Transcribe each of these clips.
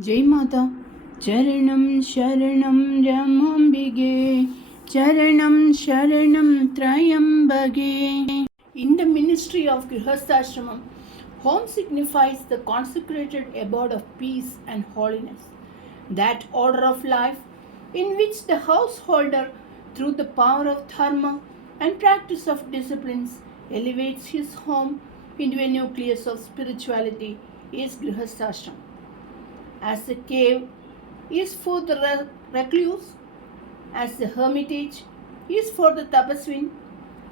Jai Mata. Charanam Sharanam Ramambige. Charanam Sharanam Trayambage. In the ministry of Grihasthashramam, home signifies the consecrated abode of peace and holiness. That order of life in which the householder, through the power of dharma and practice of disciplines, elevates his home into a nucleus of spirituality is Grihasthashram. As the cave is for the recluse, as the hermitage is for the tapasvin,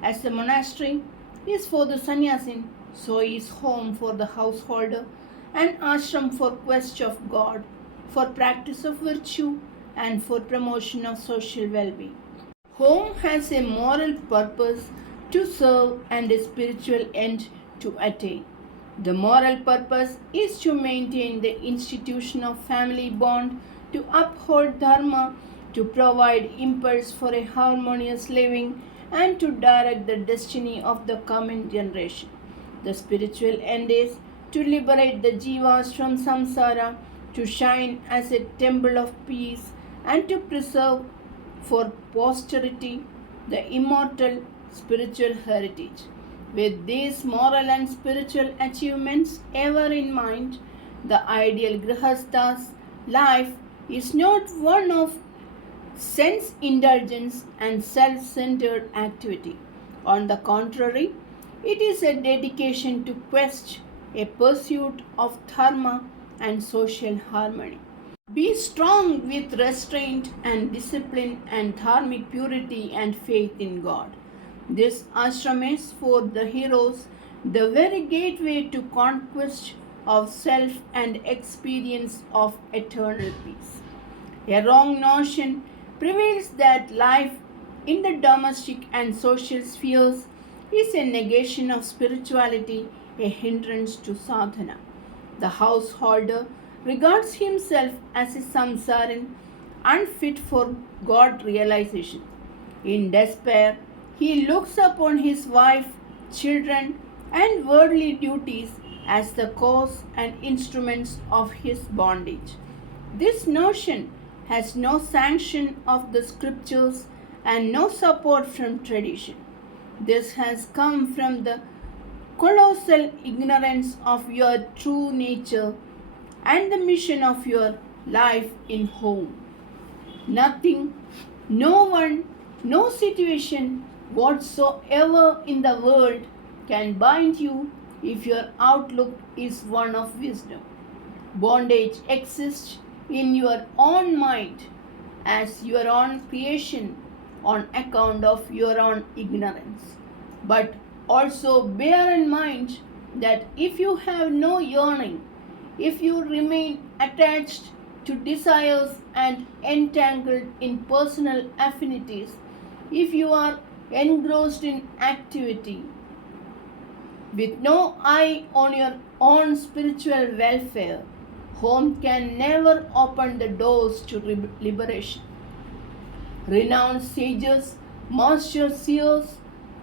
as the monastery is for the sannyasin, so is home for the householder and ashram for quest of God, for practice of virtue and for promotion of social well-being. Home has a moral purpose to serve and a spiritual end to attain. The moral purpose is to maintain the institution of family bond, to uphold dharma, to provide impulse for a harmonious living, and to direct the destiny of the coming generation. The spiritual end is to liberate the jivas from samsara, to shine as a temple of peace, and to preserve for posterity the immortal spiritual heritage. With these moral and spiritual achievements ever in mind, the ideal Grihastha's life is not one of sense indulgence and self centered activity. On the contrary, it is a dedication to quest, a pursuit of dharma and social harmony. Be strong with restraint and discipline and dharmic purity and faith in God. This ashram is for the heroes the very gateway to conquest of self and experience of eternal peace. A wrong notion prevails that life in the domestic and social spheres is a negation of spirituality, a hindrance to sadhana. The householder regards himself as a samsarin, unfit for God realization. In despair, he looks upon his wife, children, and worldly duties as the cause and instruments of his bondage. This notion has no sanction of the scriptures and no support from tradition. This has come from the colossal ignorance of your true nature and the mission of your life in home. Nothing, no one, no situation whatsoever in the world can bind you if your outlook is one of wisdom. Bondage exists in your own mind as your own creation on account of your own ignorance. But also bear in mind that if you have no yearning, if you remain attached to desires and entangled in personal affinities, if you are engrossed in activity with no eye on your own spiritual welfare, home can never open the doors to liberation. Renowned sages, master seers,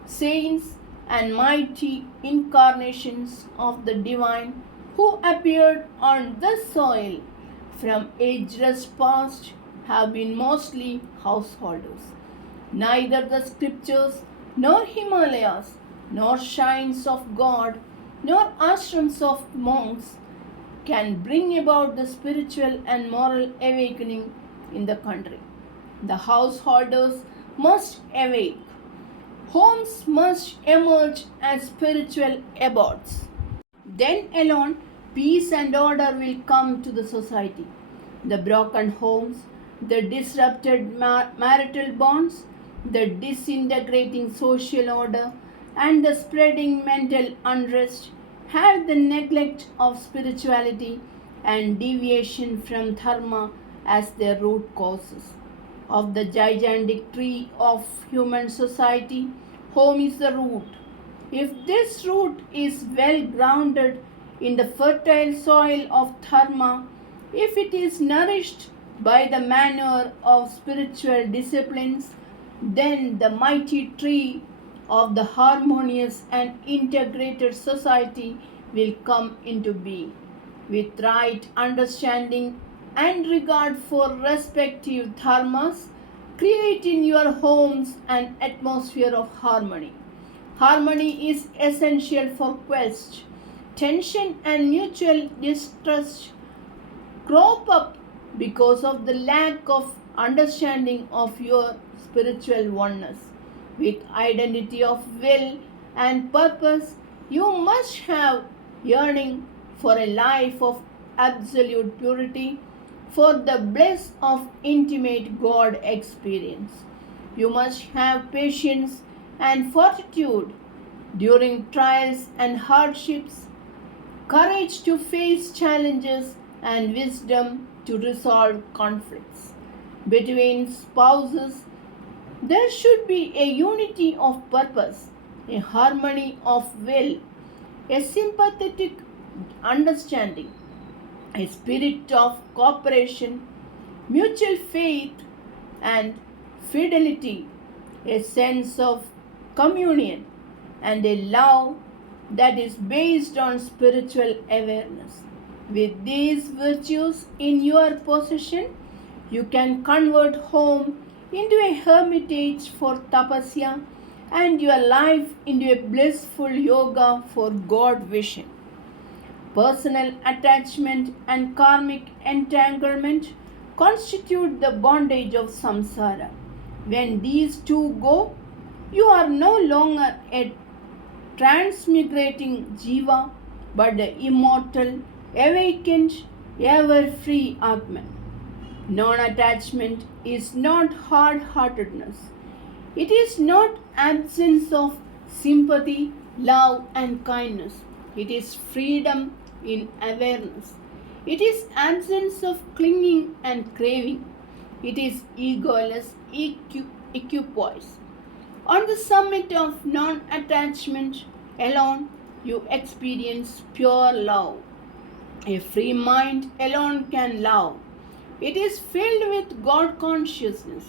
saints, and mighty incarnations of the divine who appeared on this soil from ageless past have been mostly householders. Neither the scriptures, nor Himalayas, nor shrines of God, nor ashrams of monks can bring about the spiritual and moral awakening in the country. The householders must awake. Homes must emerge as spiritual abodes. Then alone, peace and order will come to the society. The broken homes, the disrupted marital bonds, the disintegrating social order, and the spreading mental unrest have the neglect of spirituality and deviation from dharma as their root causes. Of the gigantic tree of human society, home is the root. If this root is well grounded in the fertile soil of dharma, if it is nourished by the manure of spiritual disciplines, then the mighty tree of the harmonious and integrated society will come into being. With right understanding and regard for respective dharmas create in your homes an atmosphere of harmony. Harmony is essential for quest. Tension and mutual distrust crop up because of the lack of understanding of your spiritual oneness. With identity of will and purpose, you must have yearning for a life of absolute purity, for the bliss of intimate God experience. You must have patience and fortitude during trials and hardships, courage to face challenges, and wisdom to resolve conflicts. Between spouses, there should be a unity of purpose, a harmony of will, a sympathetic understanding, a spirit of cooperation, mutual faith, and fidelity, a sense of communion, and a love that is based on spiritual awareness. With these virtues in your possession, you can convert home into a hermitage for tapasya and your life into a blissful yoga for God vision. Personal attachment and karmic entanglement constitute the bondage of samsara. When these two go, you are no longer a transmigrating jiva but the immortal, awakened, ever free Atman. Non attachment is not hard heartedness. It is not absence of sympathy, love, and kindness. It is freedom in awareness. It is absence of clinging and craving. It is egoless equipoise. On the summit of non attachment alone, you experience pure love. A free mind alone can love. It is filled with God consciousness.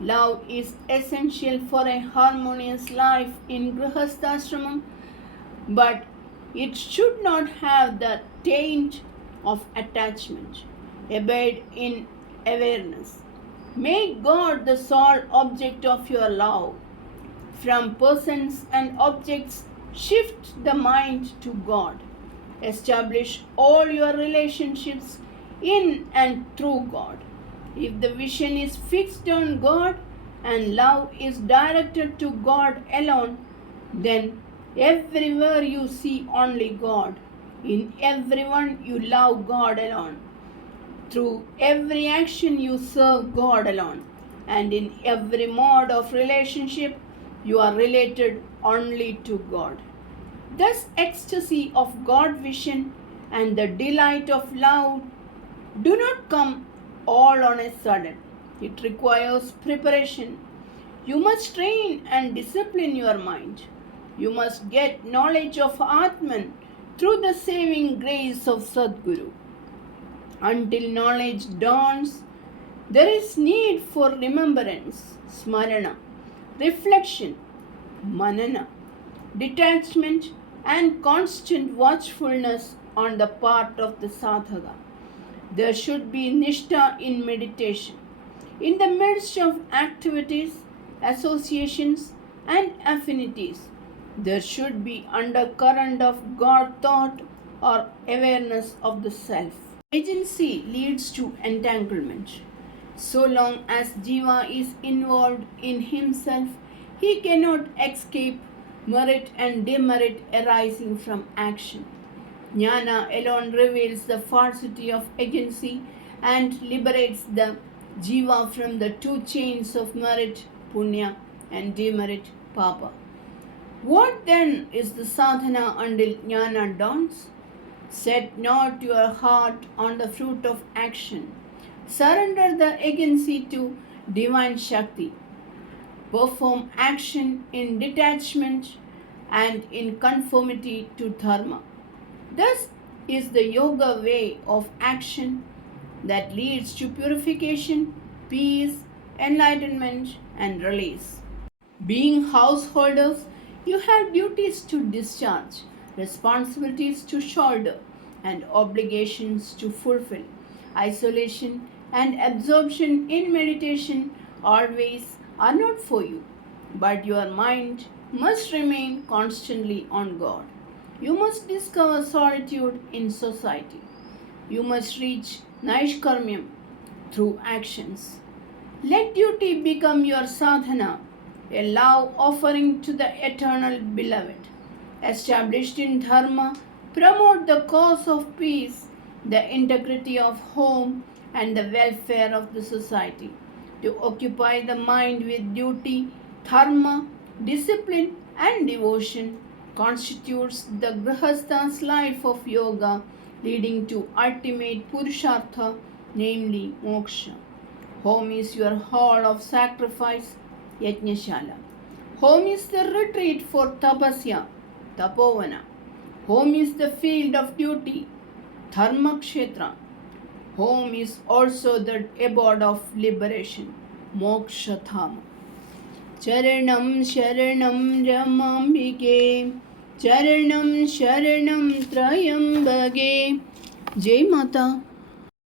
Love is essential for a harmonious life in Grihasthashramam, but it should not have the taint of attachment. Abide in awareness. Make God the sole object of your love. From persons and objects, shift the mind to God. Establish all your relationships in and through God. If the vision is fixed on God and love is directed to God alone, then everywhere you see only God. In everyone you love God alone. Through every action you serve God alone. And in every mode of relationship you are related only to God. This ecstasy of God vision and the delight of love do not come all on a sudden. It requires preparation. You must train and discipline your mind. You must get knowledge of Atman through the saving grace of Sadguru. Until knowledge dawns, there is need for remembrance, smarana, reflection, manana, detachment, and constant watchfulness on the part of the sadhaka. There should be nishtha in meditation. In the midst of activities, associations, and affinities, there should be undercurrent of God thought or awareness of the self. Agency leads to entanglement. So long as Jiva is involved in himself, he cannot escape merit and demerit arising from action. Jnana alone reveals the falsity of agency and liberates the Jiva from the two chains of merit, punya, and demerit, papa. What then is the sadhana until jnana dawns? Set not your heart on the fruit of action. Surrender the agency to divine Shakti. Perform action in detachment and in conformity to dharma. This is the yoga way of action that leads to purification, peace, enlightenment, and release. Being householders, you have duties to discharge, responsibilities to shoulder, and obligations to fulfill. isolation, and absorption in meditation always are not for you, but your mind must remain constantly on God. You must discover solitude in society. You must reach Naishkarmyam through actions. Let duty become your sadhana, a love offering to the eternal beloved. Established in dharma, promote the cause of peace, the integrity of home, and the welfare of the society. To occupy the mind with duty, dharma, discipline, and devotion constitutes the Grihastha's life of yoga, leading to ultimate Purushartha, namely moksha. Home is your hall of sacrifice, Yajnashala. Home is the retreat for tapasya, tapovana. Home is the field of duty, dharma kshetra. Home is also the abode of liberation, moksha dhama. Charanam sharanam ramambike, charanam sharanam trayambage. Jai Mata.